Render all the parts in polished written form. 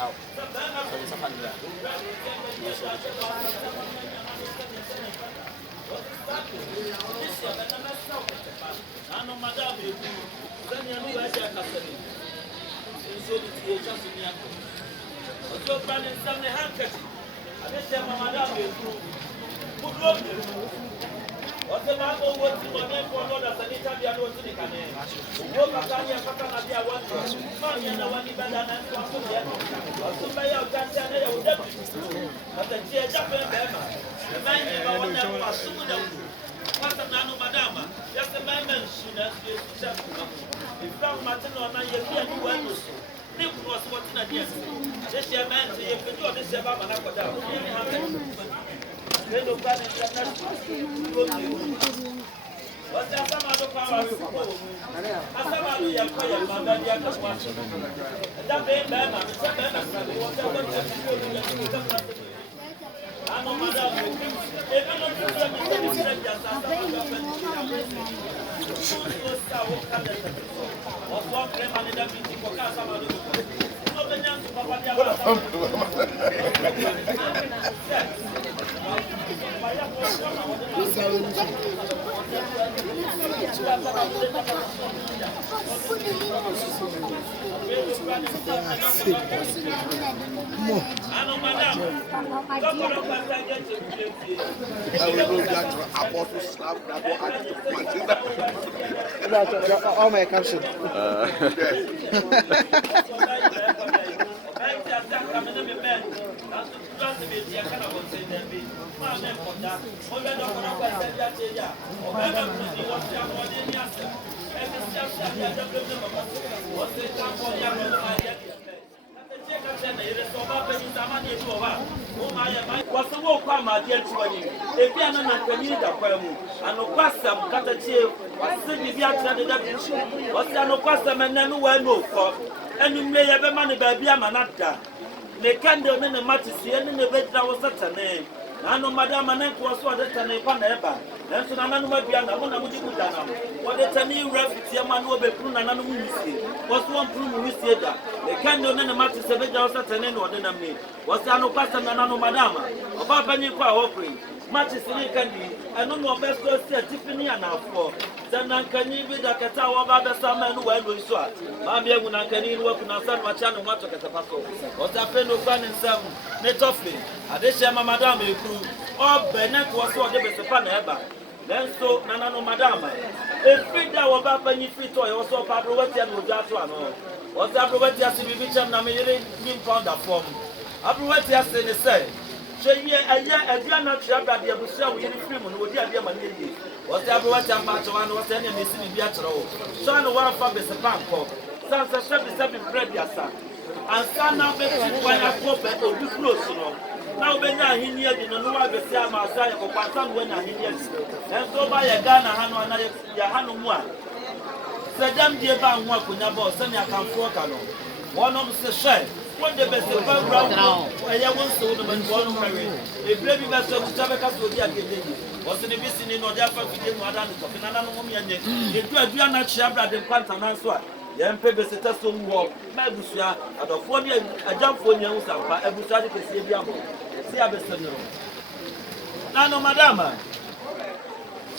Ciao. Sono Safandra. Ano madam e ku sani anu ba ja kasani so di tie cha so ni akọ so ba ni sam ne hankati ade se ma madam e ku budro ni o se ba ko wo ti mo ne ko no da sani ta bia no ti ni kane wo ka ka ni aka na bia wa ma ni na wa ni ba da na ko so ya o so ba ya o ja cha na ya o da ata ti e ja pe be ma ma ni ba wa na ko so mu da Pasa nanu madama, ya se mama shuna se cha kuma. Ifra matino na ye bia ni wa no so. Ni ku no so tina dia. Je she man se ye pedu o de se ba na koda. Ni ha me. Le do ka ni na ko ni. Wa se asama do pa wa ko. Asama do ya ko ya ma da dia ka wa. Da be be ma, se be na sa do wa se ko ni ka. Ano madam, ebe no tse mi se ni se ja sa sa ga pe ni. So sa wo ka de. O so krema ni da bi ti ko ka sa ma do. No be nyan su papa dia ba. Ano madam. Oh my caption. What's the walk on my dear Twenty? If you are not coming to Quamu, and no question, cut a chair, what's the Viat, what's the no question, and then no for, and you may have a money by Biamanata. They can't do any matter, see, and in the bed that was such a name. I know Madame Manek was what a name on ever. And so I know my piano, I want to put down. What the Tani refugee, a man will be pruned and another whiskey. What's one prune we said that? They can't do any matter, 7 hours at an end or the name. What's the no pastor and no Madama? About Benica offering. Matches in candy, I don't know best to say Tiffany and our four. Then I can you be the Katawa Baba Saman who went with Swat. Mammy, when I can even work on a son, my channel, what to get a paco. What's a friend of fun and some net of me? I did share my madame crew. Oh, Benek was what they were fun ever. Then so, Nano Madama. If we that were back when you fit toy, also Pabroetian would that one. What's Pabroetias to be rich and Namiri being found a form? Pabroetias in the say. So a not sure that the Abusia will be free when we are dear Mandy. Was the Abuata Macho was any missing in Biatro. So I know one for the Sapanco. Sans a 77 bread, yes, sir. And son now makes it by a copper or be close, you know. Now, when I hear you know, I will say my side or Patan when I hear you. And so by a gun, I know Yahano. Said them dear Ban work with your boss, and I can fork along. One of the shell. What the best of around I want to the one married. A baby best of Tabaka to the academy. Was in the vicinity of Jaffa with Madame of another woman. You do not shabra the Pantan answer. Young Pepe set us to walk. My Busia, at a 4 year, a jump for young Sapa, a Busadi to see Biamo. See a best of Nano Madama.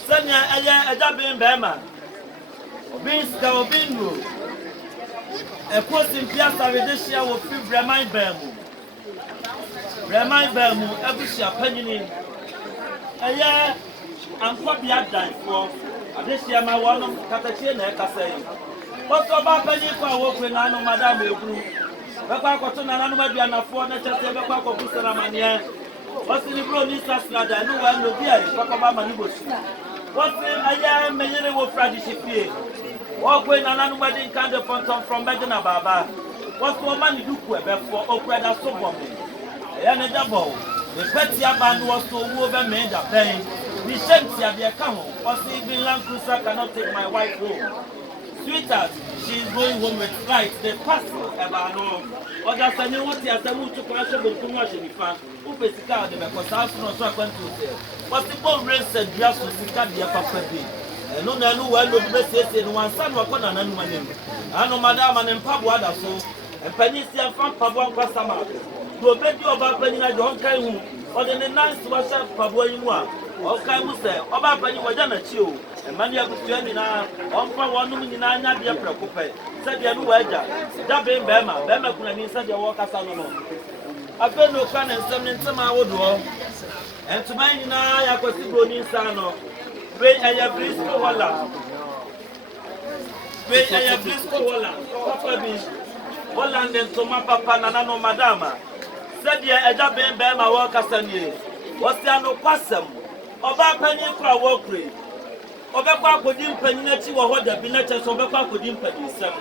Sanya a dubbing Bama. Beans go bingo. A course in Piazza Vedecia will feel Bramai Bermu. Bramai Bermu, Abusia Penny. A year, I'm quite bad for Adesia, my one of Catachina, Cassay. What's about Penny for working on Madame Blue? Papa Cotton and Anumadiana for Nature, Papa Busaramania. What's in the Bronisas Lada, no one will be a Papa Manibushi. What's in a year, Mayor will Fradishi? Walk when an wedding kind of phantom from Bagana Baba. What's more money do for Oprah so woman? And a double. The Petia band was to over made a pain. The Shentia be a camel, or see the Land Cruiser cannot take my wife home. Sweetheart, she is going home with flight, the passport about no. Or that's a new one, as I move to crash with too much in the fan. Who basically the because house not so I went to say. What's the bone race said, just to see that the upper day. And no one would be in one son of one and I know Madame and Pabwada so. Penny see a fan Pabon Passama. To beg you about Penny at your Kai, or the nice was a Paboa, or Kai say, about Penny was done at you, and many of the journey now, on for 1 million, Nadia Preocupe, said the new weather. That being Bema could have been said your walk as I know. I feel no fun and some I would do. And to mine now, I was in Sano. Pray I have pleased for Walla. Pray I have pleased for Walla. Papa Bish. Walla and to my papa Nanano Madama. Said ye, I have been by my work as a year. Was there no passum? Oba penny for a walk rate. Obekwa kodim panyinachi wo hoda bi na cheso obekwa kodim padisem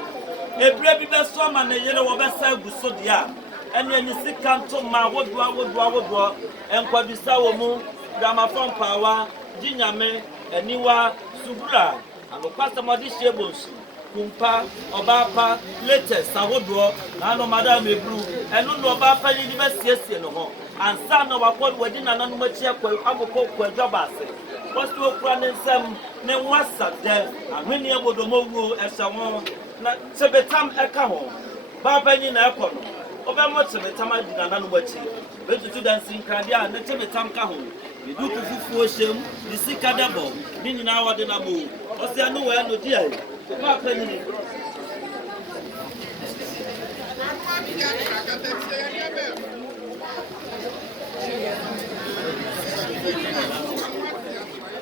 ebre bi be so ma na yere wo be sa guso dia ene ani sika nto ma wodo enkwabisa wo mu gramafon pawa jinyame eniwa subura anokwasa modi shebonsu kumpa obapa latest awodo na no madam ebru enu no obapa ni be siesie no ho ansa na wakọ wadi na nanu machi akwa agụkọ kwa jobase wasu okura ne nsam ne nwasa de ahweni abodomo wuo esawo na sebetam eka ho baba ni na ekọ no obemo sebetam adi na nanu machi betutu dancing krade a ne sebetam ka ho edu kufufu oshem disika debo ni nyina awade na bo osi anu we no di ai papa ni